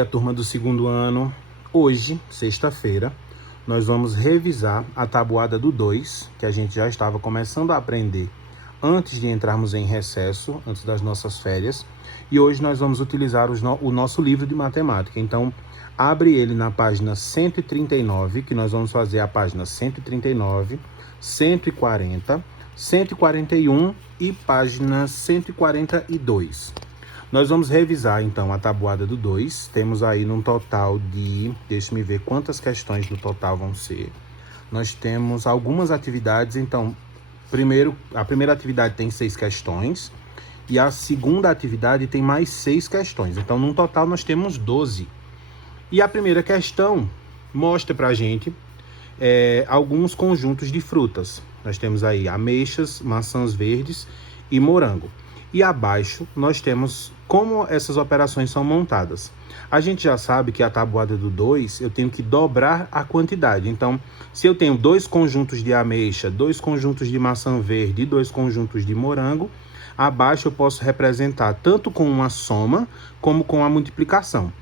dia, turma do segundo ano. Hoje, sexta-feira, nós vamos revisar a tabuada do 2, que a gente já estava começando a aprender antes de entrarmos em recesso, antes das nossas férias. E hoje nós vamos utilizar o nosso livro de matemática. Então, abre ele na página 139, que nós vamos fazer a página 139, 140, 141 e página 142. Nós vamos revisar, então, a tabuada do 2. Temos aí num total de... Deixa-me ver quantas questões no total vão ser. Nós temos algumas atividades, então... A primeira atividade tem 6 questões. E a segunda atividade tem mais 6 questões. Então, num total, nós temos 12. E a primeira questão mostra pra gente alguns conjuntos de frutas. Nós temos aí ameixas, maçãs verdes e morango. E abaixo nós temos como essas operações são montadas. A gente já sabe que a tabuada do 2 eu tenho que dobrar a quantidade. Então, se eu tenho 2 conjuntos de ameixa, 2 conjuntos de maçã verde e 2 conjuntos de morango, abaixo eu posso representar tanto com uma soma como com a multiplicação.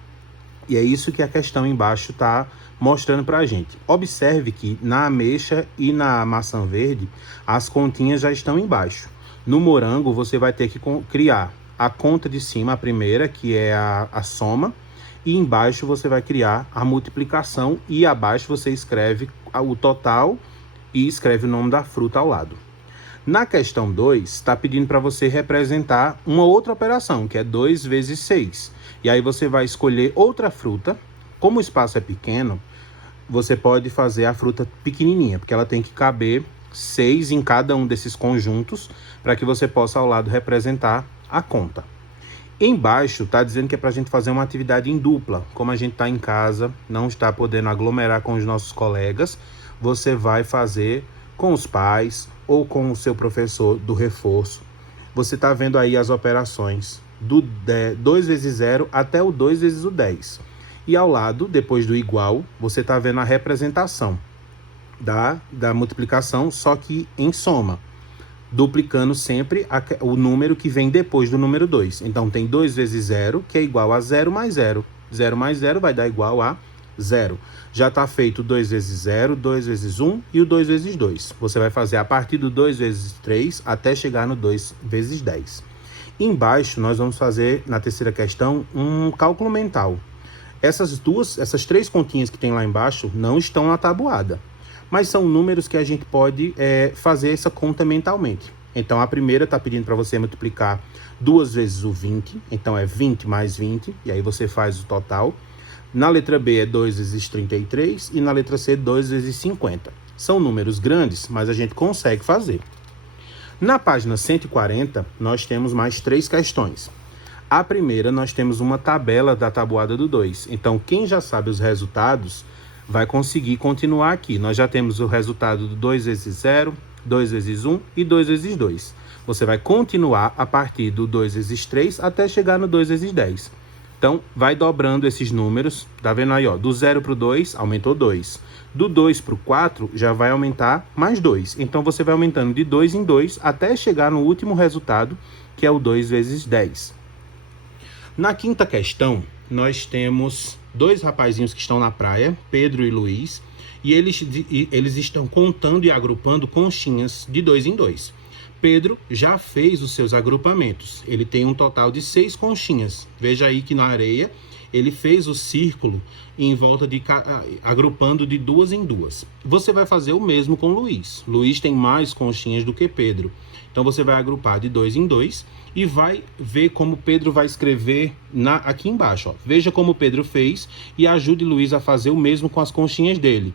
E é isso que a questão embaixo está mostrando para a gente. Observe que na ameixa e na maçã verde, as continhas já estão embaixo. No morango, você vai ter que criar a conta de cima, a primeira, que é a soma, e embaixo você vai criar a multiplicação, e abaixo você escreve o total e escreve o nome da fruta ao lado. Na questão 2, está pedindo para você representar uma outra operação, que é 2 vezes 6. E aí você vai escolher outra fruta. Como o espaço é pequeno, você pode fazer a fruta pequenininha, porque ela tem que caber 6 em cada um desses conjuntos, para que você possa ao lado representar a conta. Embaixo está dizendo que é para a gente fazer uma atividade em dupla. Como a gente está em casa, não está podendo aglomerar com os nossos colegas, você vai fazer com os pais ou com o seu professor do reforço. Você está vendo aí as operações do 2 vezes 0 até o 2 vezes o 10. E ao lado, depois do igual, você está vendo a representação da multiplicação, só que em soma, duplicando sempre o número que vem depois do número 2. Então, tem 2 vezes 0, que é igual a 0 mais 0. 0 mais 0 vai dar igual a 0. Já está feito 2 vezes 0, 2 vezes 1 e o 2 vezes 2. Você vai fazer a partir do 2 vezes 3 até chegar no 2 vezes 10. Embaixo, nós vamos fazer, na terceira questão, um cálculo mental. Essas 3 continhas que tem lá embaixo não estão na tabuada, mas são números que a gente pode fazer essa conta mentalmente. Então, a primeira está pedindo para você multiplicar 2 vezes o 20. Então, é 20 mais 20. E aí você faz o total. Na letra B é 2 vezes 33. E na letra C, 2 vezes 50. São números grandes, mas a gente consegue fazer. Na página 140, nós temos mais 3 questões. A primeira, nós temos uma tabela da tabuada do 2. Então, quem já sabe os resultados vai conseguir continuar aqui. Nós já temos o resultado do 2 vezes 0, 2 vezes 1 e 2 vezes 2. Você vai continuar a partir do 2 vezes 3 até chegar no 2 vezes 10. Então, vai dobrando esses números. Tá vendo aí, ó? Do 0 para o 2, aumentou 2. Do 2 para o 4, já vai aumentar mais 2. Então, você vai aumentando de 2 em 2 até chegar no último resultado, que é o 2 vezes 10. Na quinta questão, nós temos 2 rapazinhos que estão na praia, Pedro e Luiz, e eles estão contando e agrupando conchinhas de 2 em 2. Pedro já fez os seus agrupamentos. Ele tem um total de 6 conchinhas. Veja aí que na areia ele fez o círculo em volta agrupando de 2 em 2. Você vai fazer o mesmo com Luiz. Luiz tem mais conchinhas do que Pedro. Então você vai agrupar de 2 em 2 e vai ver como Pedro vai escrever aqui embaixo. Ó. Veja como Pedro fez e ajude Luiz a fazer o mesmo com as conchinhas dele.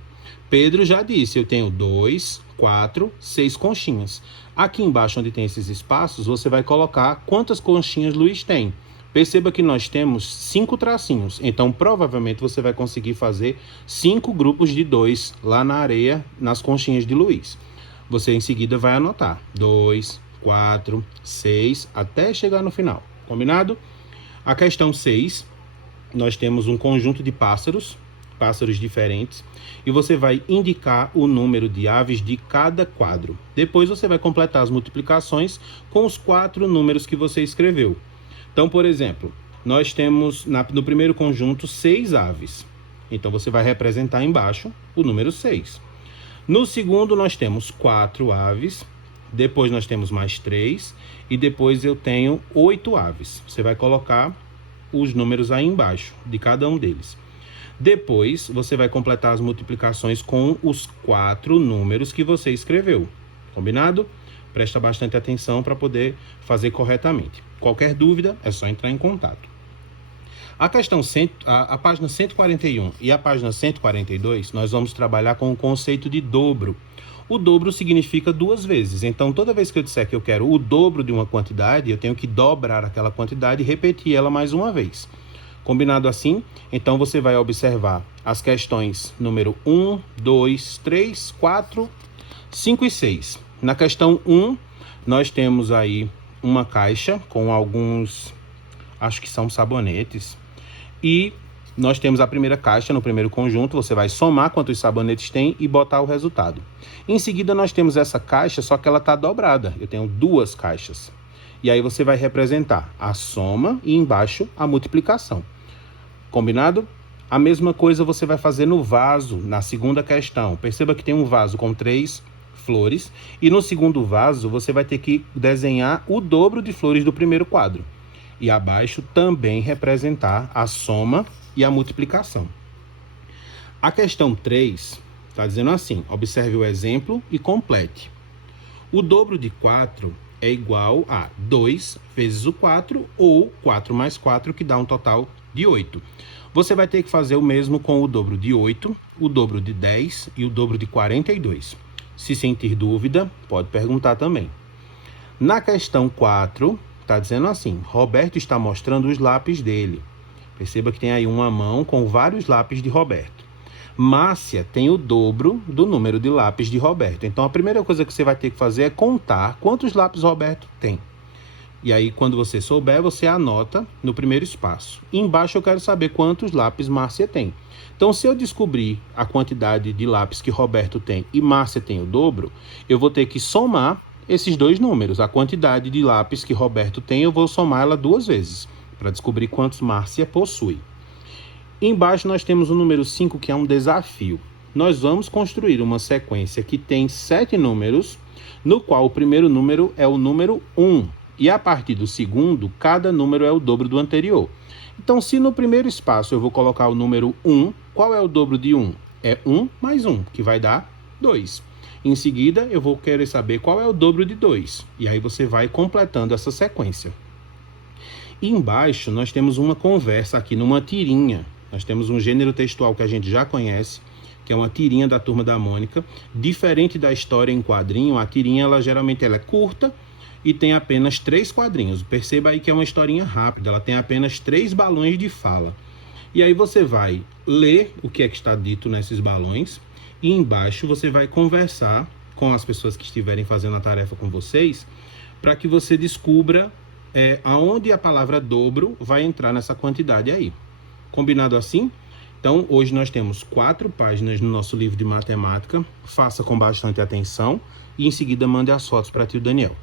Pedro já disse, eu tenho 2, 4, 6 conchinhas. Aqui embaixo, onde tem esses espaços, você vai colocar quantas conchinhas Luiz tem. Perceba que nós temos 5 tracinhos, então provavelmente você vai conseguir fazer 5 grupos de 2 lá na areia, nas conchinhas de Luiz. Você em seguida vai anotar 2, 4, 6, até chegar no final. Combinado? A questão 6, nós temos um conjunto de pássaros diferentes, e você vai indicar o número de aves de cada quadro. Depois você vai completar as multiplicações com os 4 números que você escreveu. Então, por exemplo, nós temos no primeiro conjunto 6 aves. Então você vai representar embaixo o número 6. No segundo nós temos 4 aves, depois nós temos mais 3 e depois eu tenho 8 aves. Você vai colocar os números aí embaixo de cada um deles. Depois você vai completar as multiplicações com os 4 números que você escreveu. Combinado? Presta bastante atenção para poder fazer corretamente. Qualquer dúvida é só entrar em contato. A página 141 e a página 142, nós vamos trabalhar com o conceito de dobro. O dobro significa 2 vezes. Então, toda vez que eu disser que eu quero o dobro de uma quantidade, eu tenho que dobrar aquela quantidade e repetir ela mais uma vez. Combinado assim? Então, você vai observar as questões número 1, 2, 3, 4, 5 e 6. Na questão 1, nós temos aí uma caixa com alguns, acho que são sabonetes. E nós temos a primeira caixa no primeiro conjunto, você vai somar quantos sabonetes tem e botar o resultado. Em seguida nós temos essa caixa, só que ela está dobrada, eu tenho 2 caixas. E aí você vai representar a soma e embaixo a multiplicação. Combinado? A mesma coisa você vai fazer no vaso, na segunda questão. Perceba que tem um vaso com 3 flores e no segundo vaso você vai ter que desenhar o dobro de flores do primeiro quadro. E abaixo também representar a soma e a multiplicação. A questão 3 está dizendo assim, observe o exemplo e complete. O dobro de 4 é igual a 2 vezes o 4 ou 4 mais 4, que dá um total de 8. Você vai ter que fazer o mesmo com o dobro de 8, o dobro de 10 e o dobro de 42. Se sentir dúvida, pode perguntar também. Na questão 4, está dizendo assim, Roberto está mostrando os lápis dele. Perceba que tem aí uma mão com vários lápis de Roberto. Márcia tem o dobro do número de lápis de Roberto. Então, a primeira coisa que você vai ter que fazer é contar quantos lápis Roberto tem. E aí, quando você souber, você anota no primeiro espaço. E embaixo eu quero saber quantos lápis Márcia tem. Então, se eu descobrir a quantidade de lápis que Roberto tem e Márcia tem o dobro, eu vou ter que somar esses 2 números. A quantidade de lápis que Roberto tem, eu vou somar ela 2 vezes, para descobrir quantos Márcia possui. Embaixo nós temos o número 5, que é um desafio. Nós vamos construir uma sequência que tem 7 números, no qual o primeiro número é o número 1. E a partir do segundo, cada número é o dobro do anterior. Então, se no primeiro espaço eu vou colocar o número 1, qual é o dobro de 1? É 1 mais 1, que vai dar 2. Em seguida, eu vou querer saber qual é o dobro de 2. E aí você vai completando essa sequência. E embaixo nós temos uma conversa aqui numa tirinha. Nós temos um gênero textual que a gente já conhece, que é uma tirinha da Turma da Mônica. Diferente da história em quadrinho, a tirinha geralmente ela é curta e tem apenas 3 quadrinhos. Perceba aí que é uma historinha rápida, ela tem apenas 3 balões de fala. E aí você vai ler o que é que está dito nesses balões e embaixo você vai conversar com as pessoas que estiverem fazendo a tarefa com vocês para que você descubra aonde a palavra dobro vai entrar nessa quantidade aí. Combinado assim? Então, hoje nós temos 4 páginas no nosso livro de matemática. Faça com bastante atenção e em seguida mande as fotos para tio Daniel.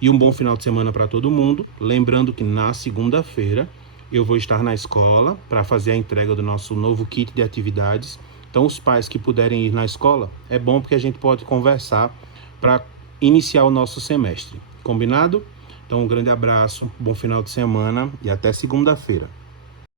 E um bom final de semana para todo mundo. Lembrando que na segunda-feira eu vou estar na escola para fazer a entrega do nosso novo kit de atividades. Então, os pais que puderem ir na escola, é bom porque a gente pode conversar para iniciar o nosso semestre. Combinado? Então, um grande abraço, bom final de semana e até segunda-feira.